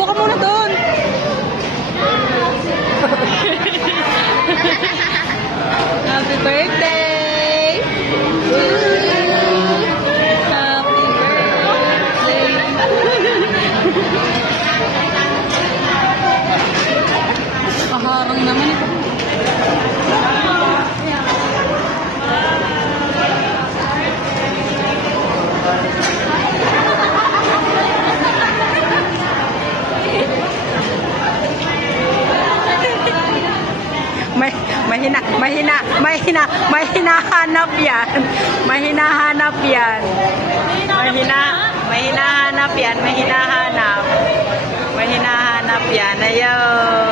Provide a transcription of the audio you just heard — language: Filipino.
Upo ka muna doon. Happy birthday to you. Happy birthday. Kaharang naman ito. May hinahanap yan. May hinahanap yan. May hinahanap yan. May hinahanap yan. Ayaw.